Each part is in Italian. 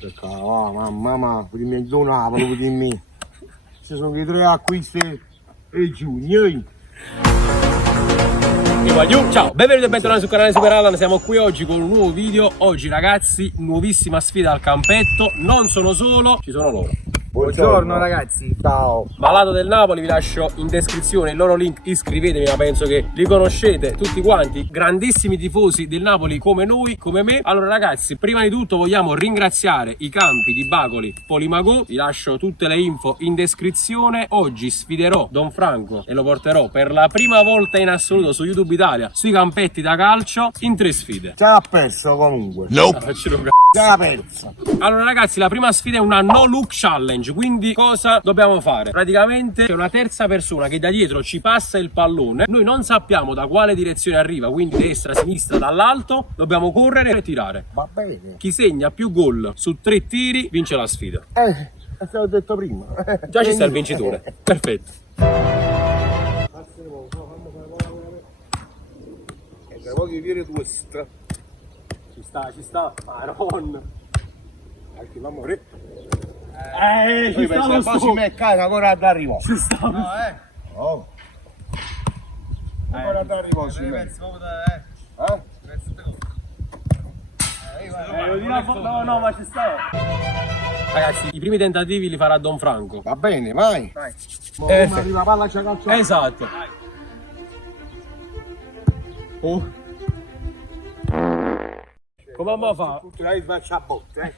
Mamma, per me do Napoli, per me. Ci sono i 3 acquisti e giugno. Ciao, benvenuti e bentornati sul canale Super Allan. Siamo qui oggi con un nuovo video. Oggi ragazzi, nuovissima sfida al campetto. Non sono solo, ci sono loro. Buongiorno ragazzi, ciao. Malato del Napoli, vi lascio in descrizione il loro link, iscrivetevi, ma penso che li conoscete tutti quanti, grandissimi tifosi del Napoli come noi, come me. Allora ragazzi, prima di tutto vogliamo ringraziare i campi di Bacoli Polimagò, vi lascio tutte le info in descrizione. Oggi sfiderò Don Franco e lo porterò per la prima volta in assoluto su YouTube Italia sui campetti da calcio in 3 sfide. Ce l'ha perso comunque. Ce l'ha persa. Allora ragazzi, la prima sfida è una no look challenge, quindi cosa dobbiamo fare? Praticamente c'è una terza persona che da dietro ci passa il pallone, noi non sappiamo da quale direzione arriva, quindi destra, sinistra, dall'alto, dobbiamo correre e tirare. Va bene. Chi segna più gol su 3 tiri vince la sfida. Te l'ho detto prima. Già ci sta il vincitore. Perfetto. E voglio dire questo. Ci sta, Maron. Anche l'amore. Ci sta lo poi si mette casa ancora ad arrivare. Ci sta. Oh. Ancora ad arrivare si mette. No, ma ci sta. Ragazzi, i primi tentativi li farà Don Franco. Va bene, vai. Come arriva la palla c'è calcio. Esatto. Oh. Come mamma fa? Tu la faccia a botte,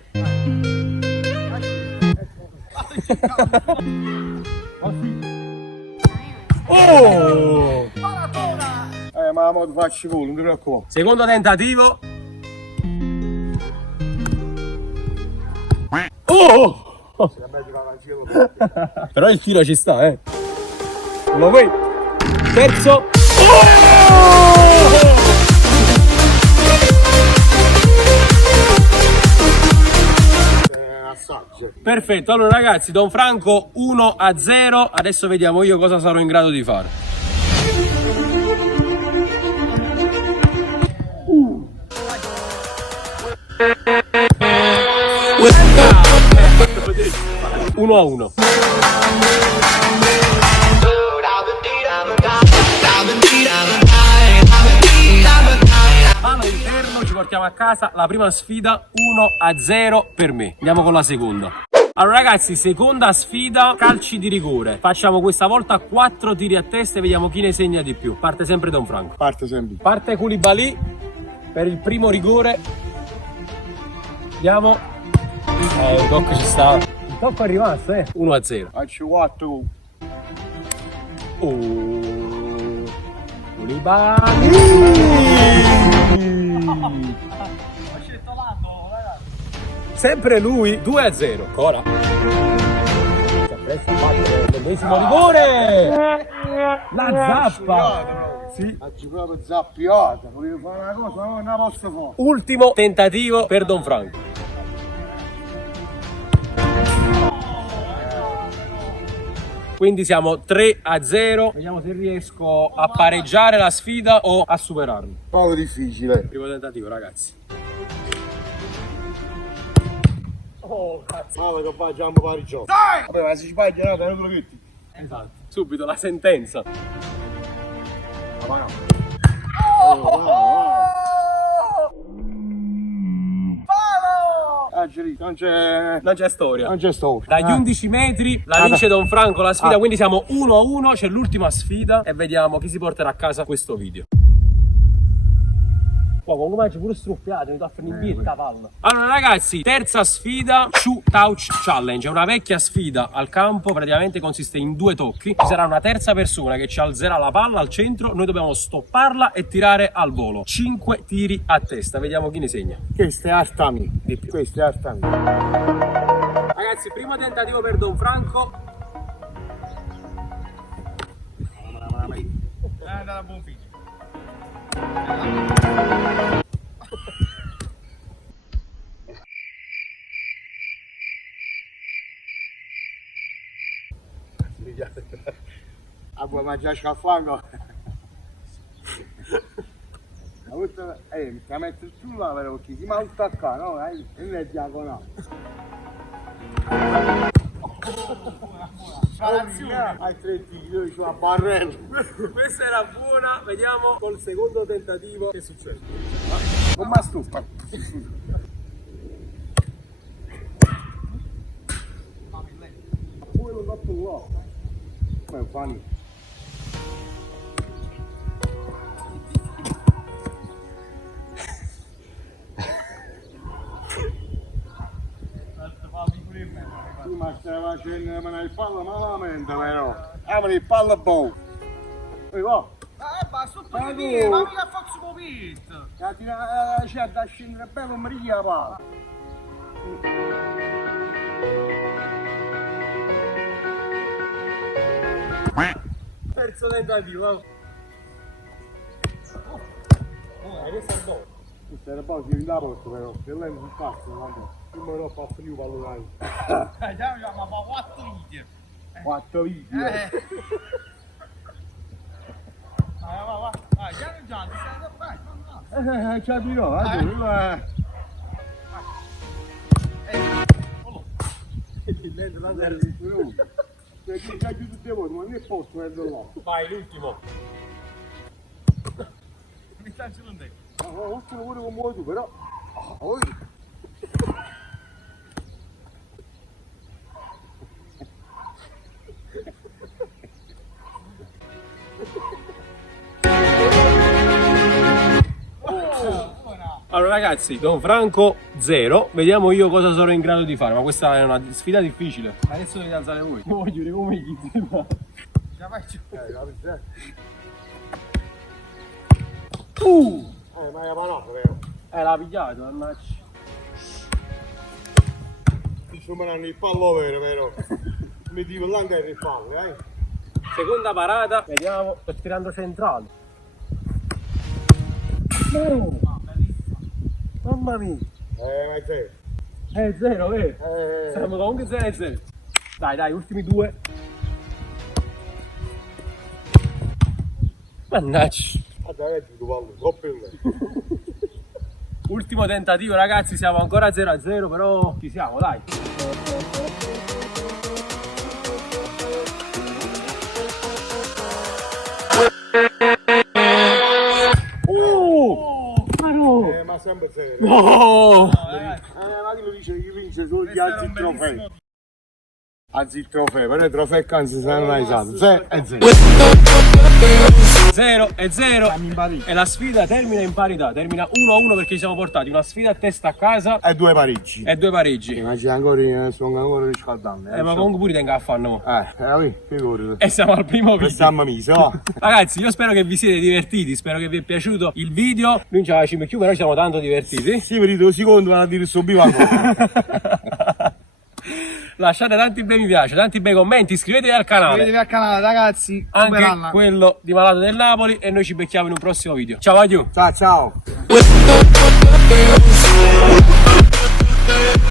Oh! ma mo ti faccio gol, non ti preoccupare. Secondo tentativo. Oh! Però il tiro ci sta, Lo vedi? Terzo. Oh! Perfetto, allora ragazzi, Don Franco 1-0, adesso vediamo io cosa sarò in grado di fare. Uno a uno. All'interno ci portiamo a casa la prima sfida 1-0 per me. Andiamo con la seconda. Allora ragazzi, seconda sfida, calci di rigore. Facciamo questa volta 4 tiri a testa e vediamo chi ne segna di più. Parte sempre Don Franco. Parte sempre. Parte Koulibaly per il primo rigore. Andiamo. Il tocco ci sta. Il tocco è rimasto, 1-0. Faccio 4. Koulibaly. Sempre lui, 2-0. Ancora. Si appresta a battere l'ennesimo rigore. La zappa. Sì. Oggi proprio zappiata. Volevo fare una cosa, ma non la posso fare. Ultimo tentativo per Don Franco. Quindi siamo 3-0. Vediamo se riesco a pareggiare la sfida o a superarlo. Poco difficile. Primo tentativo, ragazzi. Oh, cazzo. Ma che facciamo pareggiare? Dai! Vabbè, ma se sbagli nada, non te lo metti. Esatto. Subito la sentenza. Ma no. Non c'è storia. Non c'è storia. Dagli 11 metri la vince Don Franco la sfida, quindi siamo 1-1, c'è l'ultima sfida e vediamo chi si porterà a casa questo video. Con come pure struffiato, mi sto a fare in palla. Allora ragazzi, terza sfida, Shoe Touch Challenge. È una vecchia sfida al campo, praticamente consiste in 2 tocchi. Ci sarà una terza persona che ci alzerà la palla al centro, noi dobbiamo stopparla e tirare al volo. 5 tiri a testa, vediamo chi ne segna. Questa è artami. Di più. Questa è artami. Ragazzi, primo tentativo per Don Franco. Da buon figlio. vuoi mangiare scaffando? Questa mi sta mettendo giù là però perché si mal stacca, no? E non è diagonale. Hai 3 tiri, io c'ho la barrella. Questa era buona, vediamo col secondo tentativo che succede. Non mi stufa. Poi l'ho fatto là. Ma è funny. Tu ma stai facendo il palla malamente, vero? Il palla buono. Poi va. Basta, ma mica faccio capito. C'è da scendere bello Maria va. Terzo tentativo. Questo è buono. Questa era poi si da porta però, se lei non passa, guarda. Io me lo fa più valorare. Già, ma fa 4 video. 4 video. Va, già, vai. Ci dirò, perché già più tutte le volte, ma non è posto mezzo là. Vai, l'ultimo. Mi sta giù te. Ultimo pure come vuoi tu, però. Allora ragazzi, Don Franco 0, vediamo io cosa sarò in grado di fare, ma questa è una sfida difficile. Adesso dovete alzare voi. Voglio dire come chi Già vai giù. Ma è la manovra, vero? l'ha pigliato, mannaggia. Insomma, hanno il pallo vero? Mi dico là che è il pallo, Seconda parata, vediamo, sto tirando centrale. Mamma mia. Ma è zero. È 0, vero? Siamo comunque 0 e 0. Dai, ultimi 2. Mannaggia. Guarda, tu pallo, troppo in me. Ultimo tentativo ragazzi, siamo ancora 0-0, però ci siamo, dai. Ma sempre zero. Oh! Ma chi lo dice che vince solo gli altri trofei? Anzi il trofeo, però il trofeo canzi se non hai usato. 0 e 0. 0 e 0 e la sfida termina in parità, termina 1-1 perché ci siamo portati una sfida a testa a casa E 2 pareggi. e 2 pareggi. Ma c'è ancora, sto ancora riscaldando. Ma comunque pure tengo a fanno. Figurati. E siamo al primo video. Stiamo amici, va. Ragazzi, io spero che vi siete divertiti, spero che vi è piaciuto il video. Noi ci facciamo più, però ci siamo tanto divertiti. Sì, per il secondo vanno a dire sto bivanco. Lasciate tanti bei mi piace, tanti bei commenti, iscrivetevi al canale. Iscrivetevi al canale ragazzi. Anche quello di Malato del Napoli e noi ci becchiamo in un prossimo video. Ciao adieu. Ciao.